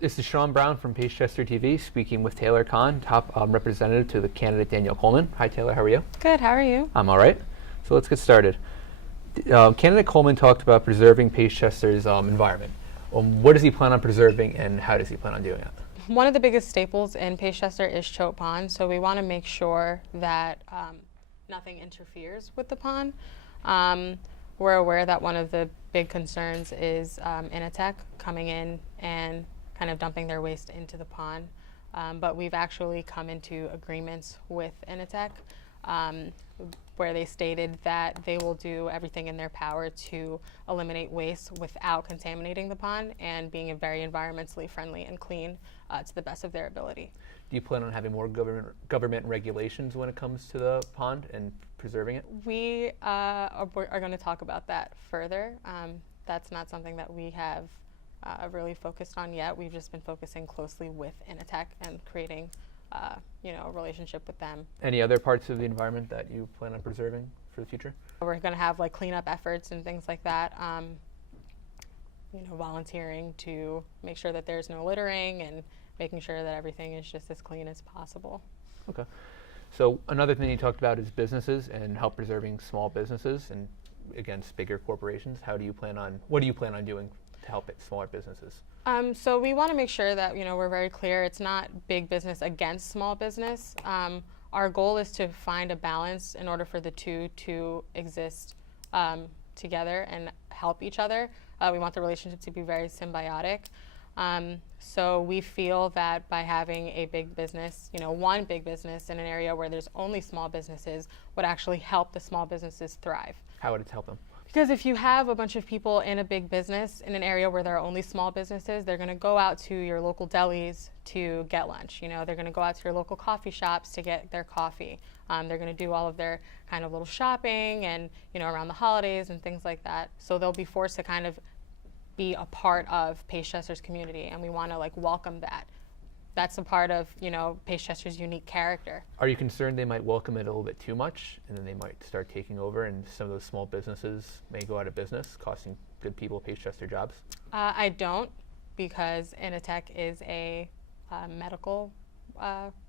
This is Sean Brown from Pacechester TV speaking with Taylor Kahn, top representative to the candidate Danielle Coleman. Hi Taylor, how are you? Good, how are you? I'm all right. So let's get started. Candidate Coleman talked about preserving Pacechester's environment. What does he plan on preserving and how does he plan on doing it? One of the biggest staples in Pacechester is Choate Pond, so we want to make sure that nothing interferes with the pond. We're aware that one of the big concerns is Initech coming in and kind of dumping their waste into the pond. But we've actually come into agreements with Initech where they stated that they will do everything in their power to eliminate waste without contaminating the pond and being very environmentally friendly and clean to the best of their ability. Do you plan on having more government regulations when it comes to the pond and preserving it? We are going to talk about that further. That's not something that we have really focused on yet. We've just been focusing closely with Initech and creating a relationship with them. Any other parts of the environment that you plan on preserving for the future? We're going to have like cleanup efforts and things like that. Volunteering to make sure that there's no littering and making sure that everything is just as clean as possible. Okay. So another thing you talked about is businesses and help preserving small businesses and against bigger corporations. What do you plan on doing to help smaller businesses? So we want to make sure that we're very clear. It's not big business against small business. Our goal is to find a balance in order for the two to exist together and help each other. We want the relationship to be very symbiotic. So we feel that by having a big business, one big business in an area where there's only small businesses would actually help the small businesses thrive. How would it help them? Because if you have a bunch of people in a big business in an area where there are only small businesses, they're going to go out to your local delis to get lunch. They're going to go out to your local coffee shops to get their coffee. They're going to do all of their kind of little shopping and around the holidays and things like that. So they'll be forced to kind of be a part of Pacechester's community, and we want to welcome that. That's a part of Pacechester's unique character. Are you concerned they might welcome it a little bit too much and then they might start taking over and some of those small businesses may go out of business, costing good people Pacechester jobs? I don't, because Initech is a medical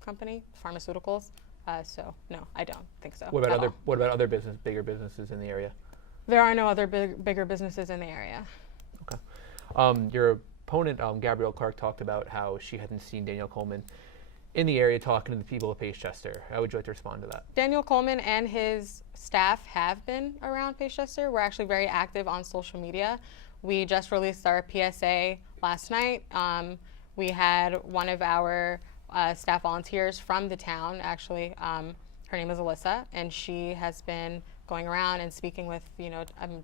company, pharmaceuticals. So no, I don't think so. What about other bigger businesses in the area? There are no other bigger businesses in the area. Okay. Your opponent, Gabrielle Clark, talked about how she hadn't seen Danielle Coleman in the area talking to the people of Pacechester. How would you like to respond to that? Danielle Coleman and his staff have been around Pacechester. We're actually very active on social media. We just released our PSA last night. We had one of our staff volunteers from the town, actually. Her name is Alyssa, and she has been going around and speaking with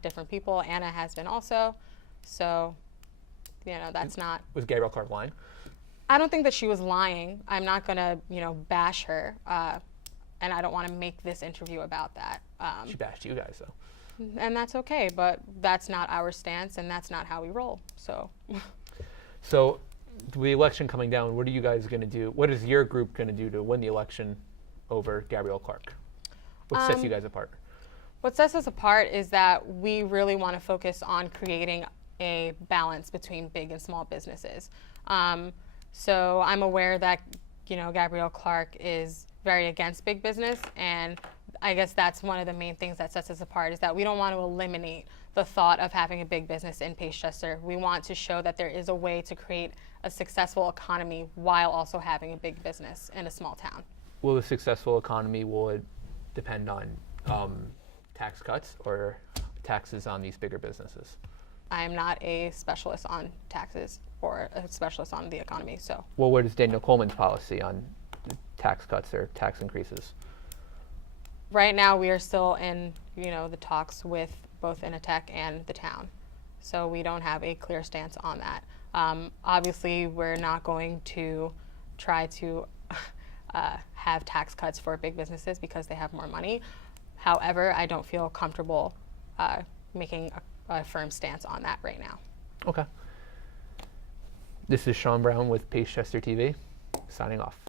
different people. Anna has been also. So that's not. Was Gabrielle Clark lying? I don't think that she was lying. I'm not going to, bash her, and I don't want to make this interview about that. She bashed you guys, though. And that's okay, but that's not our stance, and that's not how we roll. So. So, the election coming down, what are you guys going to do? What is your group going to do to win the election over Gabrielle Clark? What sets you guys apart? What sets us apart is that we really want to focus on creating a balance between big and small businesses. So I'm aware that Gabrielle Clark is very against big business, and I guess that's one of the main things that sets us apart is that we don't want to eliminate the thought of having a big business in Pacechester. We want to show that there is a way to create a successful economy while also having a big business in a small town. Will the successful economy depend on tax cuts or taxes on these bigger businesses? I am not a specialist on taxes or a specialist on the economy, so. Well, what is Danielle Coleman's policy on tax cuts or tax increases? Right now, we are still in, the talks with both Initech and the town, so we don't have a clear stance on that. Obviously, we're not going to try to have tax cuts for big businesses because they have more money. However, I don't feel comfortable making a firm stance on that right now. Okay. This is Sean Brown with Pacechester TV, signing off.